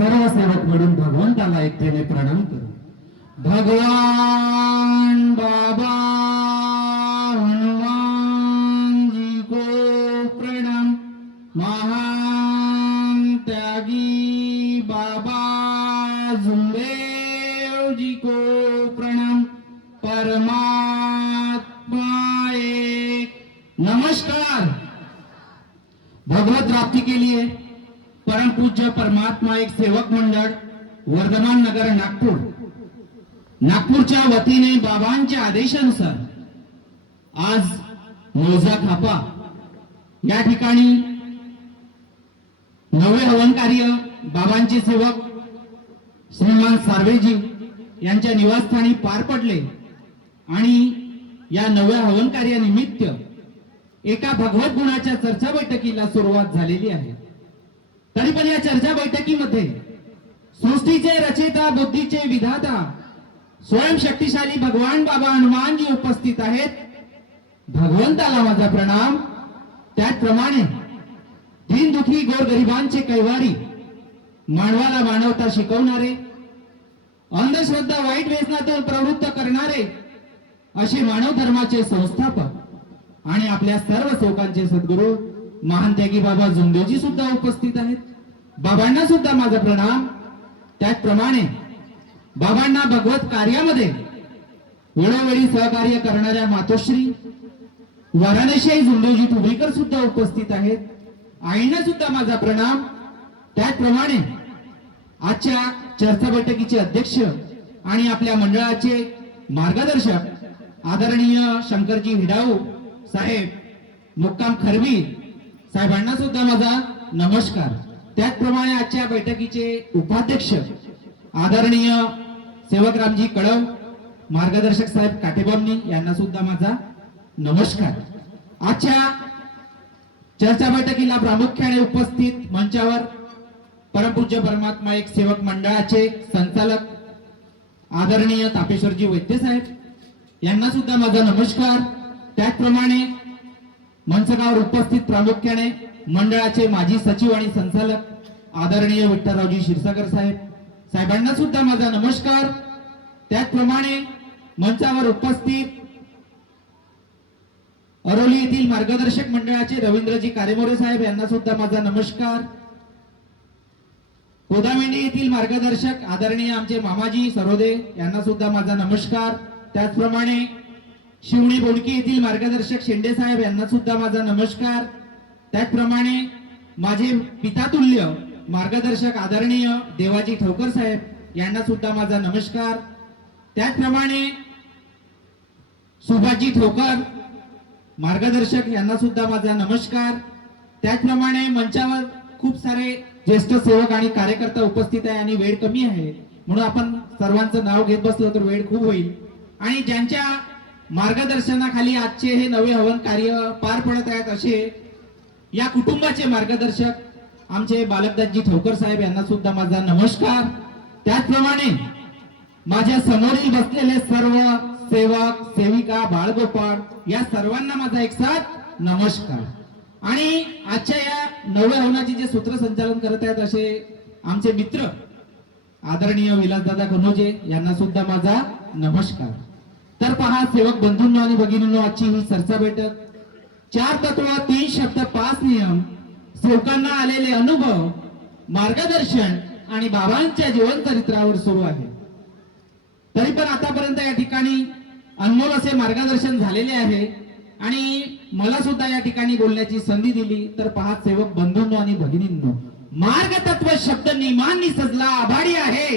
सर्व सेवक मिळून भगवंताला एकतेने प्रणाम करू. भगवान बाबा हनुमान जी को प्रणाम. महान त्यागी बाबा जुमदेव जी को प्रणाम. परमात्मा एक. नमस्कार. भगवत प्राप्ति के लिए परम पूज्य परमात्मा एक सेवक मंडळ वर्धमान नगर नागपूरच्या वतीने बाबांच्या आदेशानुसार आज मौजा खापा या ठिकाणी नवे हवन कार्य बाबांचे सेवक श्रीमान सार्वेजी यांच्या निवासस्थानी पार पडले आणि या नव्या हवन कार्यानिमित्त एका भगवत गुणाच्या चर्चा बैठकीला सुरुवात झालेली आहे. तरी पण या चर्चा बैठकीमध्ये सृष्टीचे रचयिता बुद्धीचे विधाता स्वयं शक्तिशाली भगवान बाबा हनुमानजी उपस्थित आहेत. भगवंताला माझा प्रणाम. त्याचप्रमाणे दीन दुखी गोरगरिबांचे कैवारी, मानवाला मानवता शिकवणारे, अंधश्रद्धा वाईट व्यसनातून प्रवृत्त करणारे असे मानव धर्माचे संस्थापक आणि आपल्या सर्व सेवकांचे सद्गुरू महान त्यागी बाबा जुमदेवजी सुद्धा उपस्थित आहेत. बाबांना सुद्धा माझा प्रणाम. त्याचप्रमाणे बाबांना भगवत कार्यामध्ये वेळोवेळी सहकार्य करणाऱ्या मातोश्री वाराणसी जुमदेवजी ठुबरीकर सुद्धा उपस्थित आहेत. आईंना सुद्धा माझा प्रणाम. त्याचप्रमाणे आजच्या चर्चा बैठकीचे अध्यक्ष आणि आपल्या मंडळाचे मार्गदर्शक आदरणीय शंकरजी हिडाऊ साहेब मुक्काम खरवी साहेबांना सुद्धा माझा नमस्कार. त्याचप्रमाणे आजच्या बैठकीचे उपाध्यक्ष आदरणीय सेवकरामजी कळव मार्गदर्शक साहेब काटेबामनी यांना सुद्धा माझा नमस्कार. आजच्या चर्चा बैठकीला प्रामुख्याने उपस्थित मंचावर परमपूज्य परमात्मा एक सेवक मंडळाचे संचालक आदरणीय तापेश्वरजी वैद्य साहेब यांना सुद्धा माझा नमस्कार. त्याचप्रमाणे मंचकावर उपस्थित प्रामुख्याने मंडळाचे माजी सचिव आणि संचालक आदरणीय विठ्ठलरावजी क्षीरसागर साहेबांना सुद्धा माझा नमस्कार. त्याचप्रमाणे मंचावर उपस्थित अरोली येथील मार्गदर्शक मंडळाचे रवींद्रजी कारेमोरे साहेब यांना सुद्धा माझा नमस्कार. कोदामेंडी येथील मार्गदर्शक आदरणीय आमचे मामाजी सरोदे यांना सुद्धा माझा नमस्कार. त्याचप्रमाणे शिवणी बोडकी येथील मार्गदर्शक शेंडे साहेब यांना सुद्धा माझा नमस्कार. त्याचप्रमाणे माझे पितातुल्य मार्गदर्शक आदरणीय देवाजी ठोकर साहेब यांना सुद्धा माझा नमस्कार. त्याचप्रमाणे सुभाषजी ठोकर मार्गदर्शक यांना सुद्धा माझा नमस्कार. त्याचप्रमाणे मंचावर खूप सारे ज्येष्ठ सेवक आणि कार्यकर्ता उपस्थित आहे आणि वेळ कमी आहे म्हणून आपण सर्वांचं नाव घेत बसलो तर वेळ खूप होईल. आणि ज्यांच्या मार्गदर्शनाखाली आजचे हे नवे हवन कार्य पार पडत आहेत असे या कुटुंबाचे मार्गदर्शक आमचे बालकदासजी ठोकर साहेब यांना सुद्धा माझा नमस्कार. त्याचप्रमाणे माझ्या समोरील बसलेले सर्व सेवक सेविका बाळगोपाळ या सर्वांना माझा एक साथ नमस्कार. आणि आजच्या या नव्या हवनाचे जे सूत्रसंचालन करत आहेत असे आमचे मित्र आदरणीय विलासदादा कनोजे यांना सुद्धा माझा नमस्कार. तर पहा सेवक बंधूंनो आणि भगिनींनो, आजची ही चर्चा बैठक 4 तत्व 3 शब्द 5 नियम सेवकांना आलेले अनुभव मार्गदर्शन आणि बाबांच्या जीवन चरित्रावर सुरू आहे. तरी पण आतापर्यंत या ठिकाणी अनमोल असे मार्गदर्शन झालेले आहे आणि मला सुद्धा या ठिकाणी बोलण्याची संधी दिली. तर पहा सेवक बंधूंनो आणि भगिनींनो, मार्ग तत्व शब्द नियमांनी सजला आभाडी आहे.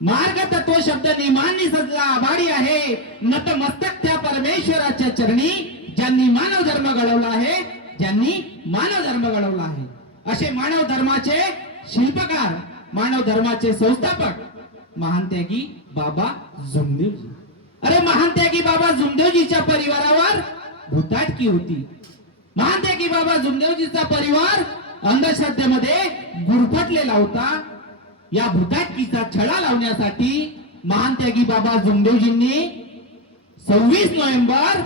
मार्ग तत्व शब्द नियमांनी सजला आभाडी आहे. नतमस्तक त्या परमेश्वराच्या चरणी ज्यांनी मानव धर्म घडवला आहे, ज्यांनी मानव धर्म घडवला आहे. असे मानव धर्माचे शिल्पकार, मानव धर्माचे संस्थापक महान त्यागी बाबा जुमदेवजी. अरे महान त्यागी बाबा जुमदेवजीच्या परिवारावर भूताटकी होती. महान त्यागी बाबा जुमदेवजीचा परिवार अंधश्रद्धेमध्ये गुरफटलेला होता. या भूताटकीचा छळा लावण्यासाठी महान त्यागी बाबा जुमदेवजींनी 26 नोव्हेंबर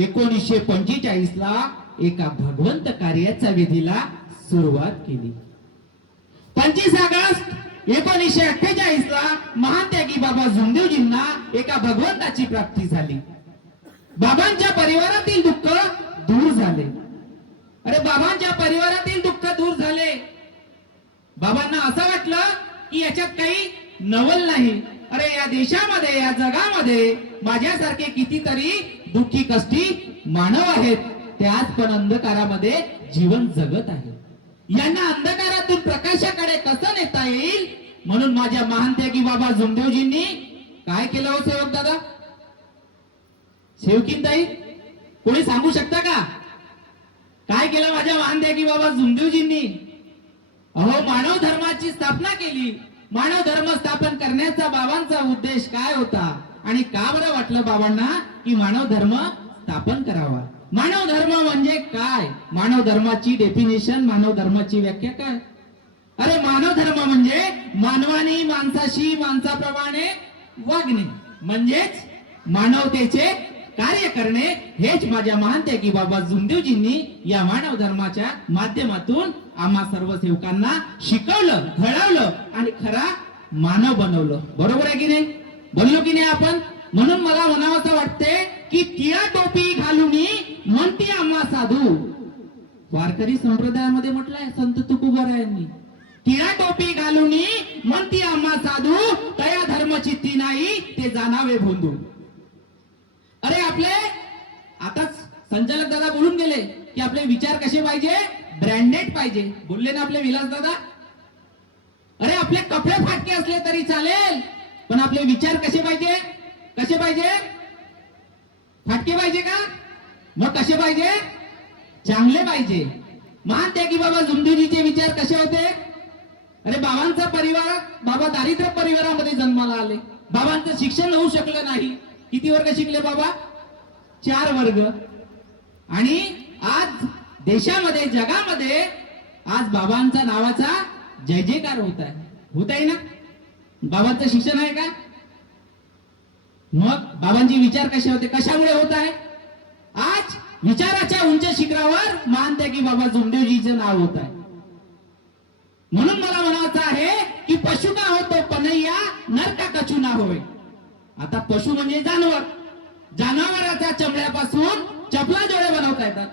1945 ला एका भगवंत कार्याच्या विधीला सुरुवात केली. 25 ऑगस्ट 1948 ला महान त्यागी बाबा जुमदेवजींना एका भगवंताची प्राप्ती झाली. बाबांच्या परिवारातील दुःख दूर झाले. अरे बाबांच्या परिवारातील दुःख दूर झाले. बाबांना असं वाटलं की याच्यात काही नवल नाही. अरे या देशामध्ये या जगामध्ये माझ्यासारखे कितीतरी दुःखी कष्टी मानव आहेत, ते आज पण अंधकारामध्ये जीवन जगत आहे. यांना अंधकारातून प्रकाशाकडे कसं नेता येईल, म्हणून माझ्या महान त्यागी बाबा जुमदेवजींनी काय केलं हो सेवक दादा, सेवकीनताई कोणी सांगू शकता का काय केलं माझ्या महान त्यागी बाबा जुमदेवजींनी? अहो मानव धर्माची स्थापना केली. मानव धर्म स्थापन करण्याचा बाबांचा उद्देश काय होता आणि का बरं वाटलं बाबांना की मानव धर्म स्थापन करावा? मानव धर्म म्हणजे काय? मानव धर्माची डेफिनेशन, मानव धर्माची व्याख्या काय? अरे मानव धर्म म्हणजे मानवाने माणसाशी माणसाप्रमाणे वागणे, म्हणजेच मानवतेचे कार्य करणे. हेच माझ्या महान त्यागी बाबा जुमदेवजींनी या मानव धर्माच्या माध्यमातून आम्हा सर्व सेवकांना शिकवलं, घडवलं आणि खरा मानव बनवलं. बरोबर आहे की नाही? बनलो की नाही आपण? म्हणून मला म्हणावंसं वाटते की टिळा टोपी घालून म्हणती आम्हा साधू. वारकरी संप्रदायामध्ये म्हटलंय संत तुकोबारायांनी, टिळा टोपी घालून म्हणती आम्हा साधू, तया धर्म चित्ती नाही ते जाणावे भोंदू. अरे आपले आताच संचालक दादा बोलून गेले की आपले विचार कसे पाहिजे, ब्रँडेड पाहिजे. बोलले ना आपले विलास दादा. अरे आपले कपडे फाटके असले तरी चालेल, पण आपले विचार कसे पाहिजे? कसे पाहिजे? फाटके पाहिजे का? मग कसे पाहिजे? चांगले पाहिजे. महान त्यागी बाबा जुमदेवजीचे विचार कसे होते? अरे बाबांचा परिवार, बाबा दारिद्र्य परिवारामध्ये जन्माला आले. बाबांचं शिक्षण होऊ शकलं नाही. किती वर्ग शिकले बाबा? 4 वर्ग. आणि आज देशामध्ये, जगामध्ये आज बाबांचा नावाचा जय जयकार होत आहे. होत आहे ना? बाबांचं शिक्षण आहे का? मग बाबांचे विचार कसे होते, कशामुळे होत आहे? आज विचाराच्या उंच शिखरावर महान त्यागी बाबा जुमदेवजीचं नाव होत आहे. म्हणून मला म्हणायचं आहे की पशु का होतो पनैया, नर का कछु ना होय. आता पशु म्हणजे जानवर. जनावराच्या चमड्यापासून चपला जोडे बनवता येतात.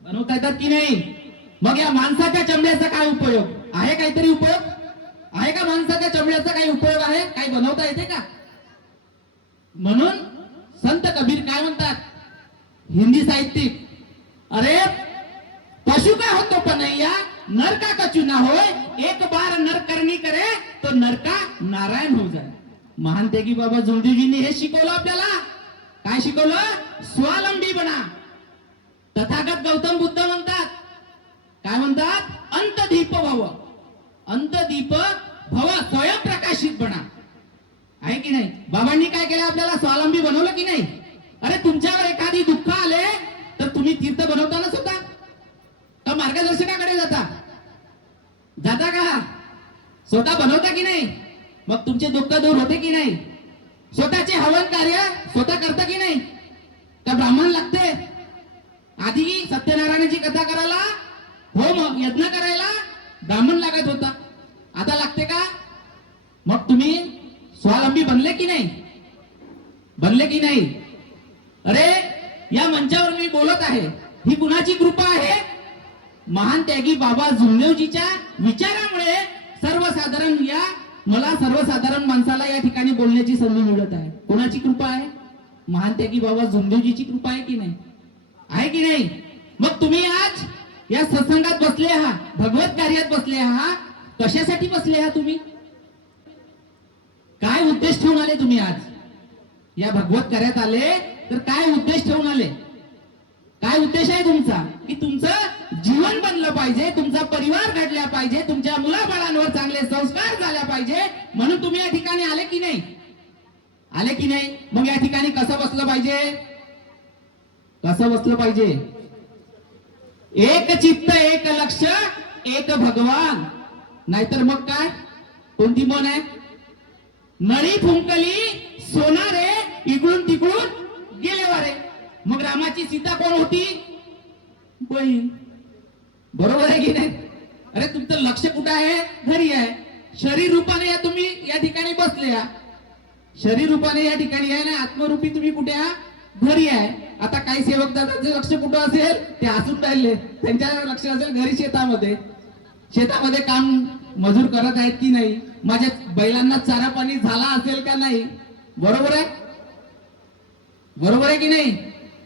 बनवता येतात की नाही? मग या माणसाच्या चमड्याचा काय उपयोग आहे? काहीतरी उपयोग आहे का? माणसाच्या चमड्याचा काही उपयोग आहे? काही बनवता येते का? म्हणून संत कबीर काय म्हणतात, हिंदी साहित्यिक, अरे पशु का होतो पनैया, नर का कछु ना होय, एक बार नर करनी करे तो नर का नारायण हो जाए. महान त्यागी बाबा जुमदेवजींनी हे शिकवलं आपल्याला. काय शिकवलं? स्वावलंबी बना. तथागत गौतम बुद्ध म्हणतात, काय म्हणतात? अंतदीप भव. अंतदीप भव, स्वयंप्रकाशित बना. आहे की नाही? बाबांनी काय केलं? आपल्याला स्वावलंबी बनवलं की नाही? अरे तुमच्यावर एखादी दुःख आले तर तुम्ही तीर्थ बनवताना सुद्धा का मार्गदर्शकाकडे जाता? जाता का? स्वतः बनवता की नाही? मग तुमचे दुःख दूर होते की नाही? स्वतःचे हवन कार्य स्वतः करता की नाही? का ब्राह्मण लागते? आधी सत्यनारायणाची कथा करायला, होम यज्ञ करायला ब्राह्मण लागत होता. आता लागते का? मग तुम्ही स्वावलंबी बनले की नाही? बनले की नाही? अरे या मंचावर मी बोलत आहे, ही कुणाची कृपा आहे? महान त्यागी बाबा जुमदेवजीच्या विचारामुळे सर्वसाधारण मला सर्वसाधारण माणसाला या ठिकाणी बोलण्याची संधी मिळत आहे. कोणाची कृपा आहे? महान त्यागी बाबा जुमदेवजीची कृपा आहे की नाही? आहे की नाही? मग तुम्ही आज या सत्संगात बसले आहात, भगवत कार्यात बसले आहात, कशासाठी बसले आहात तुम्ही? काय उद्देश ठेवून आले तुम्ही आज या भगवत कार्यात आले? तर काय उद्देश ठेवून आले? काय उद्देश आहे तुमचा? की तुमचं जीवन बनलं पाहिजे, तुमचा परिवार घडला पाहिजे, तुमच्या मुलाबाळांवर चांगले संस्कार झाले पाहिजे, म्हणून तुम्ही या ठिकाणी आले की नाही? आले की नाही? मग या ठिकाणी कसं बसलं पाहिजे? कसं बसलं पाहिजे? एक चित्त, एक लक्ष, एक भगवान. नाहीतर मग काय? कोणती मन आहे? नळी फुंकली सोनारे, इकडून तिकडून गेले वारे. मग रामाची सीता कोण होती? बहीण. बरोबर आहे की नाही? अरे तुमचं लक्ष कुठं आहे? घरी आहे. शरीर रूपाने या तुम्ही या ठिकाणी बसले या, शरीर रूपाने या ठिकाणी आहे ना, आत्मरूपी तुम्ही कुठे आहात? घरी आहे. आता काही सेवक दादाचे लक्ष कुठं असेल? ते हसून राहिले, त्यांच्या लक्ष असेल घरी, शेतामध्ये. शेतामध्ये काम मजूर करत आहेत की नाही, माझ्या बैलांना चारा पाणी झाला असेल का नाही. बरोबर आहे, बरोबर आहे की नाही?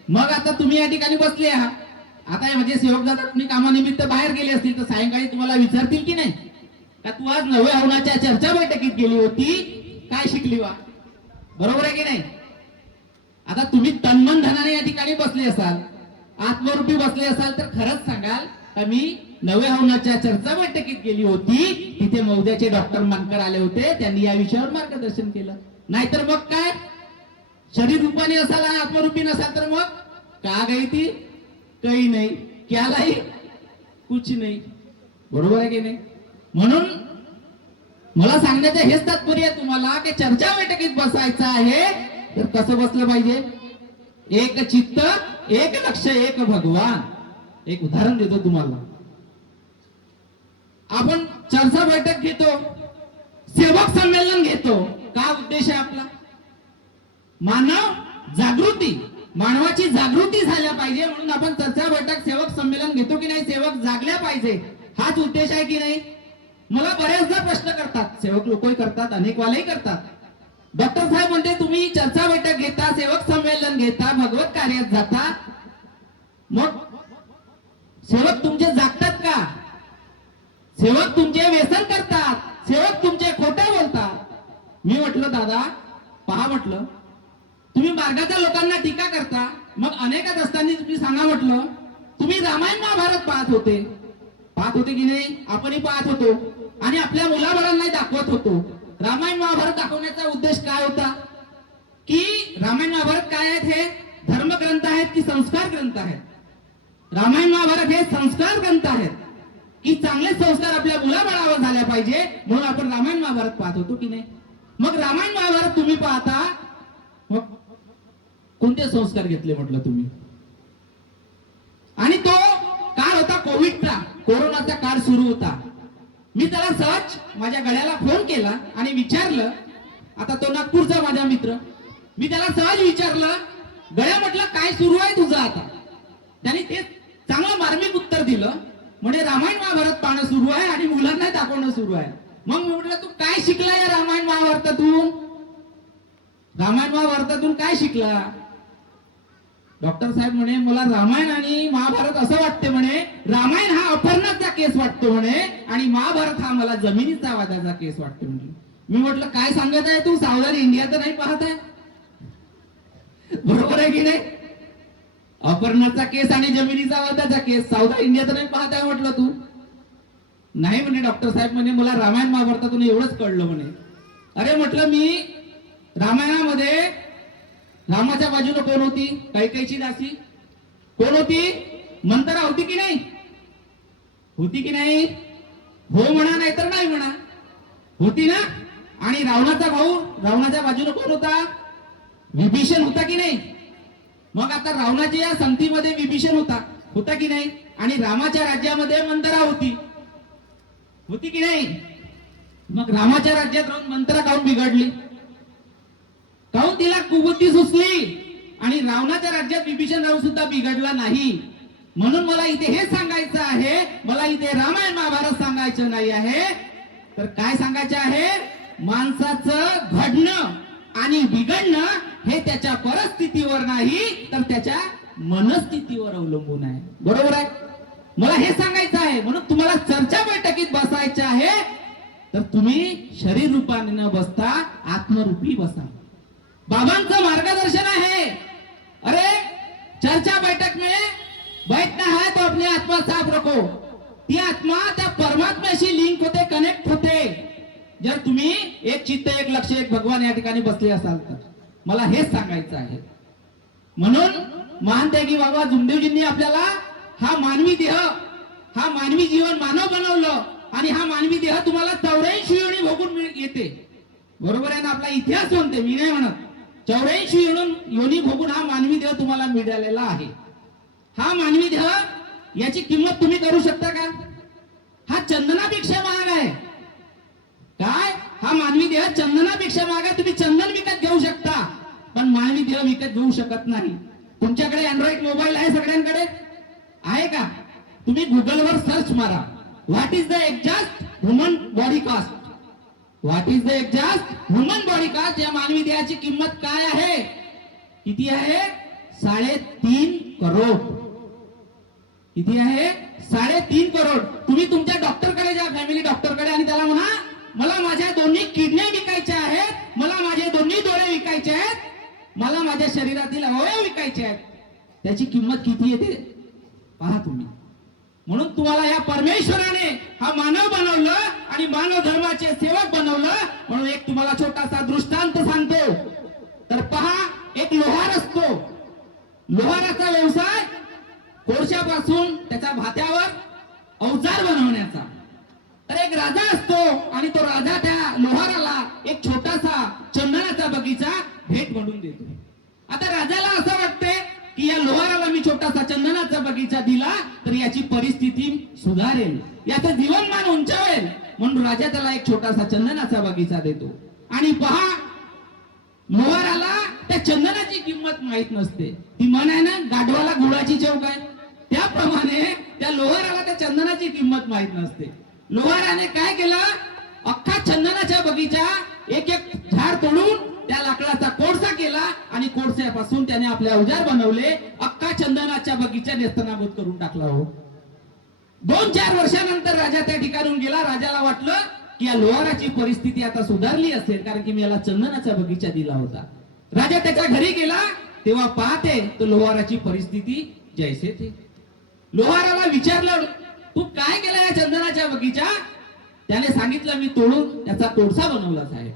मग आता तुम्ही या ठिकाणी बसले आहात. आता म्हणजे सेवक दादा तुम्ही कामानिमित्त बाहेर गेले असतील तर सायंकाळी तुम्हाला विचारतील की नाही का तू आज नव्या हवनाच्या चर्चा बैठकीत गेली होती, काय शिकली वा? बरोबर आहे की नाही? आता तुम्ही तन्मन धनाने या ठिकाणी बसले असाल, आत्मरूपी बसले असाल तर खरंच सांगाल का मी नव्या हवनाच्या चर्चा बैठकीत गेली होती, तिथे मौद्याचे डॉक्टर मानकर आले होते, त्यांनी या विषयावर मार्गदर्शन केलं. नाहीतर मग काय, शरीर रूपाने असाल आणि आत्मरूपी नसाल तर मग का गई ती काही नाही, क्या लाई कुछ नाही. बरोबर आहे की नाही? म्हणून मला सांगण्याचं हेच तात्पर्य आहे तुम्हाला की चर्चा बैठकीत बसायचं आहे तर कसं बसलं पाहिजे? एक चित्त, एक लक्ष, एक भगवान. एक उदाहरण देतो तुम्हाला. आपण चर्चा बैठक घेतो, सेवक संमेलन घेतो, का उद्देश आहे आपला? मानव जागृती, मानवाची जागृती झाल्या पाहिजे म्हणून आपण चर्चा बैठक, सेवक संमेलन घेतो की नाही? सेवक जागल्या पाहिजे, हाच उद्देश आहे की नाही? मला बऱ्याचदा प्रश्न करतात, सेवक लोकही करतात, अनेक वालेही करतात. डॉक्टर साहेब म्हणते तुम्ही चर्चा बैठक घेता, सेवक संमेलन घेता, भगवत कार्यात जाता, मग सेवक तुमचे जागतात का? सेवक तुमचे व्यसन करतात, सेवक तुमचे खोटे बोलतात. मी म्हटलं दादा पहा, म्हटलं तुम्ही मार्गाच्या लोकांना टीका करता, मग अनेकात असताना तुम्ही सांगा, म्हटलं तुम्ही रामायण महाभारत पाहत होते की नाही? आपणही पाहत होतो आणि आपल्या मुलाबाळांना दाखवत होतो. रामायण महाभारत दाखवण्याचा उद्देश काय होता? की रामायण महाभारत काय आहेत? हे धर्मग्रंथ आहेत की संस्कार ग्रंथ आहेत? रामायण महाभारत हे संस्कार ग्रंथ आहेत की चांगले संस्कार आपल्या मुलाबाळावर झाल्या पाहिजे म्हणून आपण रामायण महाभारत पाहत होतो की नाही? मग रामायण महाभारत तुम्ही पाहता, मग कोणते संस्कार घेतले म्हटलं तुम्ही? आणि तो काळ होता कोविडचा, कोरोनाचा काळ सुरू होता. मी त्याला सहज माझ्या गड्याला फोन केला आणि विचारलं, आता तो नागपूरचा माझा मित्र, मी त्याला सहज विचारलं, गड्या म्हटलं काय सुरू आहे तुझं आता? त्याने ते चांगलं मार्मिक उत्तर दिलं, म्हणजे रामायण महाभारत पाहणं सुरू आहे आणि मुलांना दाखवणं सुरू आहे. मग मी म्हटलं तू काय शिकला या रामायण महाभारतातून? रामायण महाभारतातून काय शिकला? डॉक्टर साहेब म्हणे मला रामायण आणि महाभारत असं वाटते म्हणे, रामायण हा अपहरणाचा केस वाटतो म्हणे आणि महाभारत हा मला जमिनीचा वादाचा केस वाटतो म्हणे. मी म्हटलं काय सांगत आहे तू? सावधान इंडिया तर नाही पाहत आहे? बरोबर आहे की नाही? अपहरणाचा केस आणि जमिनीचा वादाचा केस, सावधान इंडिया तर नाही पाहत आहे म्हटलं तू. नाही म्हणे डॉक्टर साहेब, म्हणे मला रामायण महाभारतातून एवढंच कळलं म्हणे. अरे म्हटलं मी रामायणामध्ये रामाच्या बाजूने कोण होती? कैकेयीची दासी कोण होती? मंथरा होती की नाही? होती की नाही? हो म्हणा नाहीतर नाही म्हणा, होती ना. आणि रावणाचा भाऊ, रावणाच्या बाजूने कोण होता? विभीषण होता की नाही? मग आता रावणाच्या या संगतीमध्ये विभीषण होता की नाही? आणि रामाच्या राज्यामध्ये मंथरा होती की नाही? मग रामाच्या राज्यात राहून मंथरा काहून बिघडली? काहून तिला कुबुद्धी सुचली? आणि रावणाच्या राज्यात विभीषण राहून सुद्धा बिघडला नाही. म्हणून मला इथे हे सांगायचं आहे, मला इथे रामायण महाभारत सांगायचं नाही आहे, तर काय सांगायचं आहे? माणसाचं घडणं आणि बिघडणं हे त्याच्या परिस्थितीवर नाही तर त्याच्या मनस्थितीवर अवलंबून आहे. बरोबर आहे? मला हे सांगायचं आहे. म्हणून तुम्हाला चर्चा बैठकीत बसायचं आहे तर तुम्ही शरीर रूपाने न बसता आत्मरूपी बसा. बाबांचं मार्गदर्शन आहे. अरे चर्चा बैठक में बैठना है तो अपने आत्मा साफ रखो. ती आत्मा त्या परमात्म्याशी लिंक होते, कनेक्ट होते. जर तुम्ही एक चित्त, एक लक्ष, एक भगवान या ठिकाणी बसले असाल तर. मला हेच सांगायचं आहे. म्हणून महानत्यागी बाबा जुमदेवजींनी आपल्याला हा मानवी देह, हा मानवी जीवन मानव बनवलं आणि हा मानवी देह तुम्हाला 84 योनी भोगून येते. बरोबर आहे ना? आपला इतिहास म्हणते, मी नाही म्हणत. 84 योनी भोगून हा मानवी देह तुम्हाला मिळालेला आहे. हा मानवी देह याची किंमत तुम्ही करू शकता का? हा चंदनापेक्षा महाग आहे. हा मानवी देह चंदनापेक्षा महाग आहे. तुम्ही चंदन विकत घेऊ शकता पण मानवी देह विकत घेऊ शकत नाही. तुमच्याकडे अँड्रॉइड मोबाईल आहे, सगळ्यांकडे आहे का? तुम्ही गुगलवर सर्च मारा, what is the exact human body cost. What is the exact human body cost. या मानवी देहाची किंमत काय आहे? किती आहे? 3.5 करोड. किती आहे? 3.5 करोड. तुम्ही तुमच्या डॉक्टरकडे जा, फॅमिली डॉक्टरकडे, आणि त्याला म्हणा मला माझ्या दोन्ही किडन्या विकायच्या आहेत, मला माझे दोन्ही डोळे विकायचे आहेत, मला माझ्या शरीरातील अवयव विकायचे आहेत. त्याची किंमत किती येते पहा तुम्ही. म्हणून तुम्हाला या परमेश्वराने हा मानव बनवलं आणि मानव धर्माचे सेवक बनवलं. म्हणून एक तुम्हाला छोटासा दृष्टांत सांगतो. तर पहा, एक लोहार असतो. लोहाराचा व्यवसाय कोळशापासून त्याच्या भात्यावर अवजार बनवण्याचा. तर एक राजा असतो आणि तो राजा त्या लोहाराला एक छोटासा चंदनाचा बगीचा भेट म्हणून देतो. आता राजाला असं वाटते की या लोहाराला मी छोटासा चंदनाचा बगीचा दिला तर याची परिस्थिती सुधारेल, याचं जीवनमान उंचावेल. म्हणून राजा त्याला एक छोटासा चंदनाचा बगीचा देतो. आणि पहा, लोहाराला त्या चंदनाची किंमत माहित नसते. ती म्हण आहे ना, गाढवाला गुळाची चव काय, त्याप्रमाणे त्या लोहाराला त्या चंदनाची किंमत माहित नसते. लोहाराने काय केलं, अख्खा चंदनाच्या बगीचा एक एक झाड तोडून त्या लाकडाचा कोळसा केला आणि कोळशापासून त्याने आपले अवजार बनवले. अख्खा चंदनाच्या बगीचा नेस्तनाबूत करून टाकला. हो, 2-4 वर्षानंतर राजा त्या ठिकाणून गेला. राजाला वाटलं की या लोहाराची परिस्थिती आता सुधारली असेल, कारण की मी याला चंदनाचा बगीचा दिला होता. राजा त्याच्या घरी गेला तेव्हा पाहते तो लोहाराची परिस्थिती जैसे थे. लोहाराला विचारलं, तू काय केलं या चंदनाच्या बगीचा? त्याने सांगितलं, मी तोडून त्याचा तोडसा बनवला साहेब.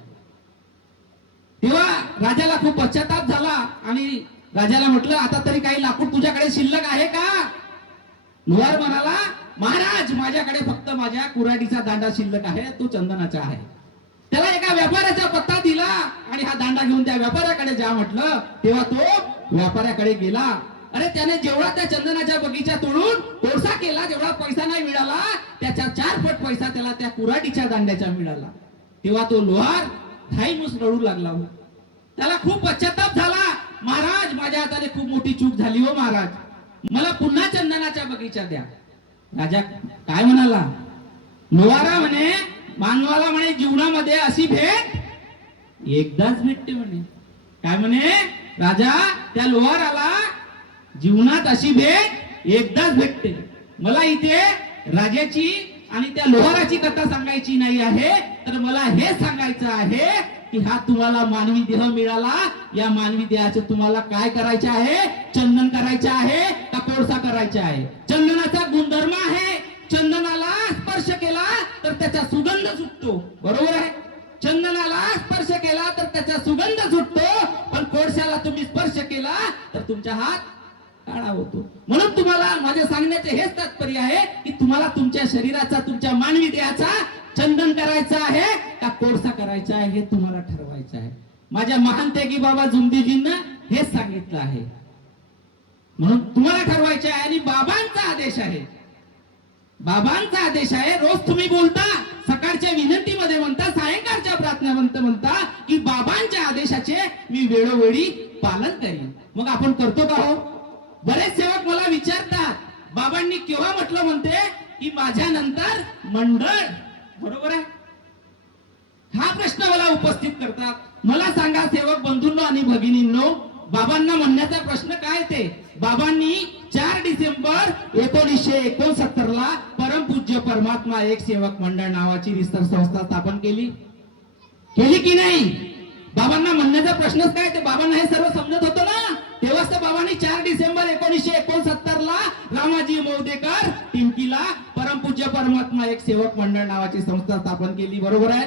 तेव्हा राजाला खूप पश्चाताप झाला आणि राजाला म्हटलं, आता तरी काही लाकूड तुझ्याकडे शिल्लक आहे का? लोहार म्हणाला, महाराज माझ्याकडे फक्त माझ्या कुऱ्हाडीचा दांडा शिल्लक आहे, तो चंदनाचा आहे. त्याला एका व्यापाऱ्याचा पत्ता दिला आणि हा दांडा घेऊन त्या व्यापाऱ्याकडे जा म्हटलं. तेव्हा तो व्यापाऱ्याकडे गेला. अरे, त्याने जेवढा त्या चंदनाच्या बगीचा तोडून कोळसा केला, जेवढा पैसा नाही मिळाला त्याच्या 4 पट पैसा त्याला त्या कुऱ्हाडीच्या दांड्याचा मिळाला. तेव्हा तो लोहार धाईमुस रडू लागला. त्याला खूप पश्चाताप झाला. महाराज, माझ्या हाताने खूप मोठी चूक झाली हो महाराज, मला पुन्हा चंदनाच्या बगीचा द्या. राजा काय म्हणाला? लोहारा म्हणे, मानवाला म्हणे जीवनामध्ये अशी भेट एकदाच भेटते म्हणे. काय म्हणे राजा? त्या लोहाराला जीवनात अशी भेट एकदाच भेटते. मला इथे राजाची आणि त्या लोहाराची कथा सांगायची नाही आहे, तर मला हे सांगायचं आहे की हा तुम्हाला मानवी देह मिळाला, या मानवी देहाचे तुम्हाला काय करायचे आहे? चंदन करायचे आहे का कोळसा करायचा आहे? चंदनाचा गुणधर्म आहे, चंदनाला स्पर्श केला तर त्याचा सुगंध सुटतो, बरोबर आहे? चंदनाला स्पर्श केला तर त्याचा सुगंध सुटतो, पण कोळशाला तुम्ही स्पर्श केला तर तुमचा हात काळा होतो. म्हणून तुम्हाला माझे सांगण्याचे हेच तात्पर्य आहे की तुम्हाला तुमच्या शरीराचा, तुमच्या मानवी देहाचा चंदन करायचं आहे का कोळसा करायचा आहे, हे तुम्हाला ठरवायचं आहे. माझ्या महान त्यागी बाबा जुमदीजींना हेच सांगितलं आहे. म्हणून तुम्हाला ठरवायचं आहे. आणि बाबांचा आदेश आहे, बाबांचा आदेश आहे. रोज तुम्ही बोलता, सकाळच्या विनंतीमध्ये म्हणता, सायंकाळच्या प्रार्थनेमध्ये म्हणता की बाबांच्या आदेशाचे मी वेळोवेळी पालन करीन. मग आपण करतो का? हो, बरेच सेवक मला विचारतात, बाबांनी केव्हा म्हटलं म्हणते की माझ्या नंतर मंडळ, बरोबर आहे? हा प्रश्न मला उपस्थित करतात. मला सांगा सेवक बंधूंनो आणि भगिनींनो, बाबांना म्हणण्याचा प्रश्न काय? ते बाबांनी 4 डिसेंबर 1969 ला परमपूज्य परमात्मा एक सेवक मंडळ नावाची रिसर्च संस्था स्थापन केली की नाही? बाबांना म्हणण्याचा प्रश्नच काय? ते बाबांना हे सर्व समजत होतं ना. तेव्हाच तर बाबांनी 4 डिसेंबर 1969 ला रामाजी मौदेकर टिंकीला परमपूज्य परमात्मा एक सेवक मंडळ नावाची संस्था स्थापन केली, बरोबर आहे?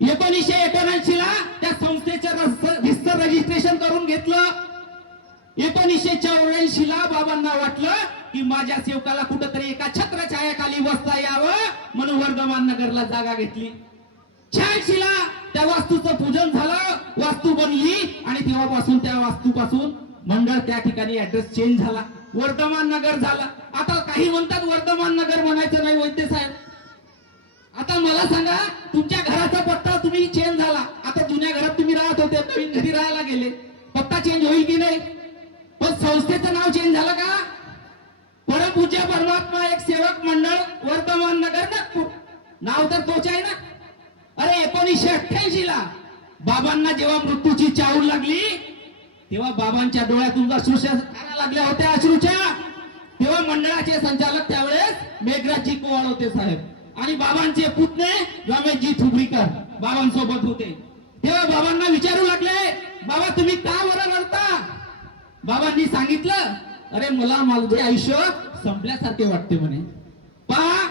1979 ला त्या संस्थेचं रजिस्ट्रेशन करून घेतलं. 1984 ला बाबांना वाटलं की माझ्या सेवकाला कुठेतरी एका छत्रछायाखाली बसता यावं, म्हणून वर्धमान नगरला जागा घेतली. 86 ला त्या वास्तूचं पूजन झालं, वास्तू बनली आणि तेव्हापासून त्या वास्तूपासून मंडळ त्या ठिकाणी ऍड्रेस चेंज झाला, वर्धमान नगर झाला. आता काही म्हणतात वर्धमान नगर म्हणायचं नाही वैद्य साहेब. आता मला सांगा, तुमच्या घराचा पत्ता तुम्ही चेंज झाला, आता जुन्या घरात तुम्ही राहत होते, नवीन घरी राहायला गेले, पत्ता चेंज होईल की नाही? पण संस्थेचं नाव चेंज झालं का? परमपूज्य परमात्मा एक सेवक मंडळ वर्धमान नगर नागपूर, नाव तर तोच आहे ना. अरे 1988 ला बाबांना जेव्हा मृत्यूची चाहूल लागली, तेव्हा बाबांच्या डोळ्यातून अश्रूच्या धारा लागल्या होत्या, अश्रूच्या. तेव्हा मंडळाचे संचालक त्यावेळेस मेघराजजी कोवाळ होते साहेब, आणि बाबांचे पुतणे रमेशजी थुबरीकर बाबांसोबत होते. तेव्हा बाबांना विचारू लागले, बाबा तुम्ही का बरं रडता? बाबांनी सांगितलं, अरे मला माझे आयुष्य संपल्यासारखे वाटते म्हणे. पहा,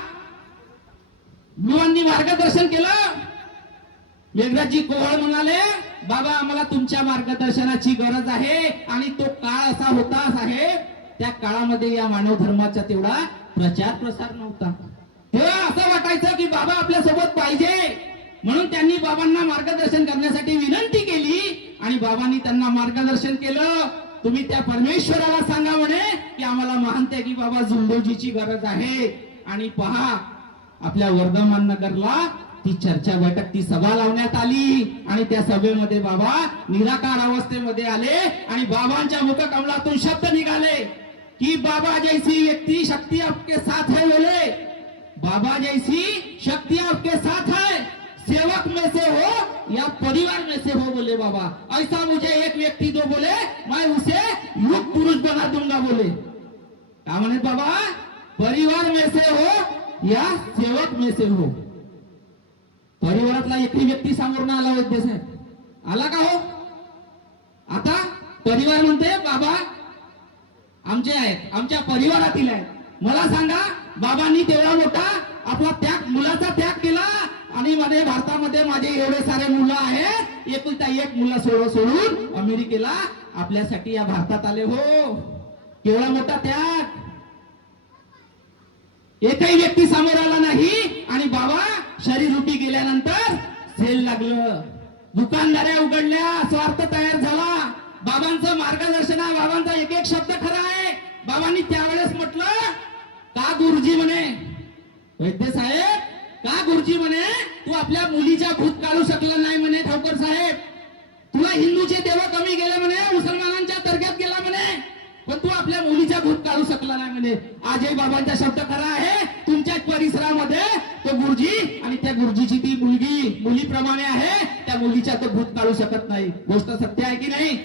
गुरुवांनी मार्गदर्शन केलं. मेघराजजी कोवाळ म्हणाले, बाबा आम्हाला तुमच्या मार्गदर्शनाची गरज आहे, आणि तो काळ असा होता साहेब, त्या काळामध्ये या मानव धर्माचा तेवढा प्रचार प्रसार नव्हता. तेव्हा असं वाटायचं की बाबा आपल्या सोबत पाहिजे, म्हणून त्यांनी बाबांना मार्गदर्शन करण्यासाठी विनंती केली, आणि बाबांनी त्यांना मार्गदर्शन केलं. तुम्ही त्या परमेश्वराला सांगा म्हणे की आम्हाला मानते की बाबा झुंडोजीची गरज आहे. आणि पहा, आपल्या वर्धमान नगरला ती चर्चा बैठक, ती सभा लावण्यात आली, आणि त्या सभेमध्ये बाबा निराकार अवस्थेमध्ये आले, आणि बाबांच्या मुखकमलातून शब्द निघाले की बाबा जैसी व्यक्ति शक्ति आपके साथ है बोले, बाबा जैसी शक्ति आपके साथ है, सेवक में से हो या परिवार में से हो बोले बाबा, ऐसा मुझे एक व्यक्ति दो बोले, मैं उसे युग पुरुष बना दूंगा बोले. क्या म्हणे बाबा? परिवार में से हो या सेवक में से हो. परिवारातला एकही व्यक्ती समोर ना आला वैद्य साहेब, आला का हो? आता परिवार म्हणते बाबा आमचे आहेत, आमच्या परिवारातील आहेत. मला सांगा, बाबांनी तेवढा मोठा आपला त्याग, मुलाचा त्याग केला, आणि मध्ये भारतामध्ये माझे एवढे सारे मुलं आहेत, एकुलता एक मुला सोडून अमेरिकेला आपल्यासाठी या भारतात आले. हो, केवढा मोठा त्याग. एकही व्यक्ती समोर आला नाही, आणि बाबा शरीररूपी गेल्यानंतर सेल लागलं, दुकानदाऱ्या उघडल्या, स्वार्थ तयार झाला. बाबांचं मार्गदर्शन, बाबांचा एक एक शब्द खरा आहे. बाबांनी त्यावेळेस म्हटलं, का गुरुजी म्हणे, वैद्य साहेब का गुरुजी म्हणे, तू आपल्या मुलीच्या भूत काढू शकला नाही म्हणे ठाऊकर साहेब, तुला हिंदूचे देव कमी गेले म्हणे, मुसलमानांच्या दर्ग्यात गेला म्हणे, पण तू आपल्या मुलीच्या भूत काढू शकला नाही म्हणे. आजही बाबांचा शब्द खरा आहे. तुमच्या परिसरामध्ये तो गुरुजी आणि त्या गुरुजीची ती मुलगी मुलीप्रमाणे आहे, त्या मुलीच्या तो भूत काढू शकत नाही. गोष्ट सत्य आहे की नाही?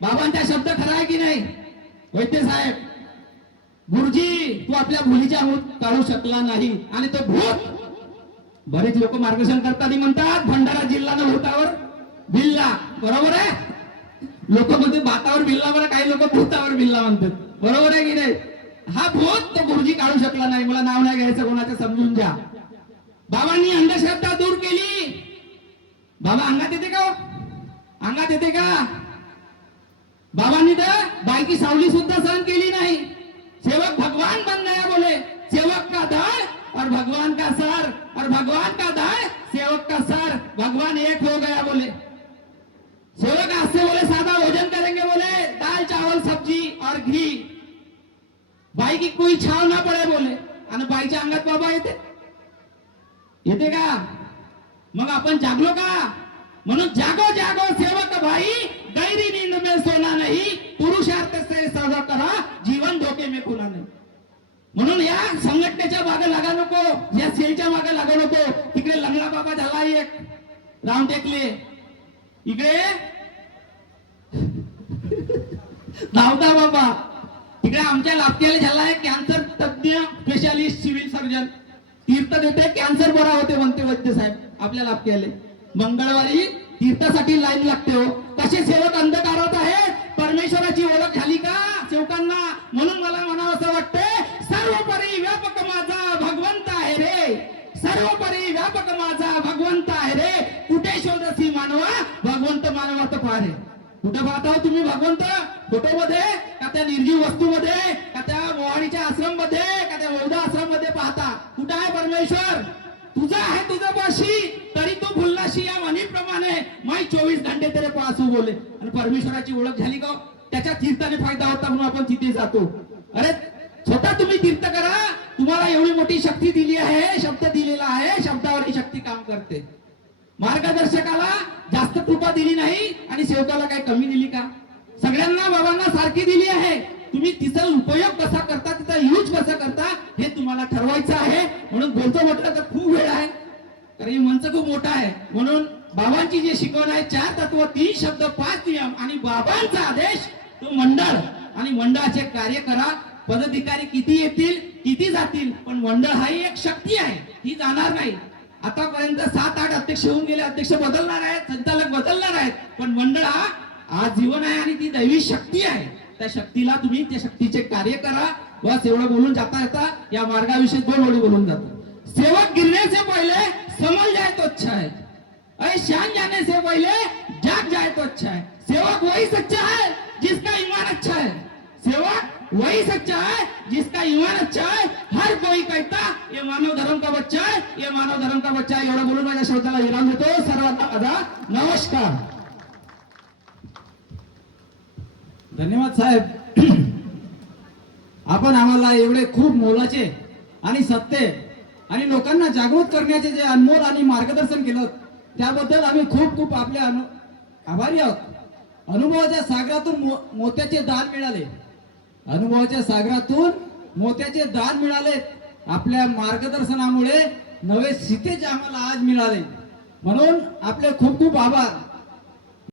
बाबांचा शब्द खरा आहे की नाही? वैद्य साहेब, गुरुजी तू आपल्या मुलीच्या भूत काढू शकला नाही, आणि तो भूत, बरेच लोक मार्गदर्शन करताना म्हणतात भंडारा जिल्हा भूतावर बिल्ला, बरोबर आहे? लोक म्हणते भातावर बिल्ला, बरं काही लोक भूतावर बिल्ला म्हणतात, बरोबर आहे की नाही? हा भूत तो गुरुजी काढू शकला नाही. मला नाव नाही घ्यायचं कोणाचं, समजून घ्या. बाबांनी अंधश्रद्धा दूर केली. बाबा अंगात येते का? अंगात येते का? बाबांनी तर बाईची सावली सुद्धा सहन केली नाही. सेवक भगवान बन गया बोले, सेवक का धड़ और भगवान का सर, और भगवान का धड़ सेवक का सर, भगवान एक हो गया बोले. सेवक आज से बोले सादा भोजन करेंगे बोले, दाल चावल सब्जी और घी, बाई की कोई छाव ना पडे बोले. आणि बाईच्या अंगात बाबा येते, येते का? मग आपण जागलो का? म्हणून जागो जागो सेवक भाई, गहरी नींद में सोना नहीं, पुरुषार्थ से सजा करा, जीवन धोके में खुना नहीं. म्हणून या संघटनेच्या मागे लागा नको, या सेलच्या मागे लागू नको. तिकडे लंगडा बाबा झाला एक राम टेकले, इकडे धावता बाबा, तिकडे आमच्या लापक्याला झाला आहे कॅन्सर तज्ञ स्पेशालिस्ट सिव्हिल सर्जन, तीर्थ देते कॅन्सर बरा होते म्हणते वैद्य साहेब. आपल्या लापक्याले मंगळवारी तीर्थासाठी लाईन लागते. हो, कसे सेवक अंधकारात आहेत. परमेश्वराची ओळख झाली का सेवकांना? म्हणून मला म्हणावं असं वाटते, सर्वपरी व्यापक माझा भगवंत आहे रे, सर्वपरी व्यापक माझा भगवंत आहे रे, कुठे शोधसी मानवा भगवंत मानवात पाहे. कुठे पाहता हो तुम्ही भगवंत? फोटो मध्ये का त्या निर्जीव वस्तू मध्ये का त्या मोहाडीच्या आश्रम मध्ये का त्या बौद्ध आश्रम मध्ये पाहता? कुठे आहे परमेश्वर? तुझा आहे तुझा पाशी, तरी तू भुललाशी या म्हणीप्रमाणे मैं 24 घंटे तेरे पास हूं बोले. आणि परमेश्वराची ओळख झाली का? त्याच्या तीर्थाने फायदा होता म्हणून आपण तिथे जातो. अरे स्वतः तुम्ही तीर्थ करा, तुम्हाला एवढी मोठी शक्ती दिली आहे, शब्द दिलेला आहे, शब्दावर ही शक्ती काम करते. मार्गदर्शकाला जास्त कृपा दिली नाही आणि सेवकाला काय कमी दिली का? सगळ्यांना बाबांना सारखी दिली आहे. तुम्ही तिचा उपयोग कसा करता, तिचा यूज कसा करता हे तुम्हाला ठरवायचं आहे. म्हणून बोलतो म्हटलं तर खूप वेळ आहे, कारण हे मंच खूप मोठा आहे. म्हणून बाबांची जी शिकवण आहे 4 तत्व 3 शब्द 5 नियम आणि बाबांचा आदेश तो मंडळ आणि मंडळाचे कार्य करा. पदाधिकारी किती येतील किती जातील, पण मंडळ हा एक शक्ती आहे, ही जाणार नाही. आतापर्यंत 7-8 अध्यक्ष होऊन गेले, अध्यक्ष बदलणार आहेत, संचालक बदलणार आहेत, पण मंडळ हा आज जीवन आहे आणि ती दैवी शक्ती आहे. त्या शक्तीला तुम्ही त्या शक्तीचे कार्य करा. बस एवढं बोलून जाता येता या मार्गाविषयी 2 ओळी बोलून जातो. सेवक गिरने से पहले समझ जाए तो अच्छा है, अरे शान जाने से पहले जाग जाए तो अच्छा है. सेवक वही सच्चा है जिसका ईमान अच्छा है. सेवक वही सच्चा है जिसका ईमान अच्छा है. हर कोई कहता ये मानव धर्म का बच्चा है, ये मानव धर्म का बच्चा है. एवढं बोलून माझ्या शब्दाला विराम देतो. सर्वांना माझा नमस्कार. धन्यवाद साहेब. आपण आम्हाला एवढे खूप मोलाचे आणि सत्य आणि लोकांना जागृत करण्याचे जे अनमोल आणि मार्गदर्शन केलं त्याबद्दल आम्ही खूप खूप आपले आभारी आहोत. अनुभवाच्या सागरातून मोत्याचे दान मिळाले, अनुभवाच्या सागरातून मोत्याचे दान मिळाले. आपल्या मार्गदर्शनामुळे नवे सीतेच आम्हाला आज मिळाले. म्हणून आपले खूप खूप आभार.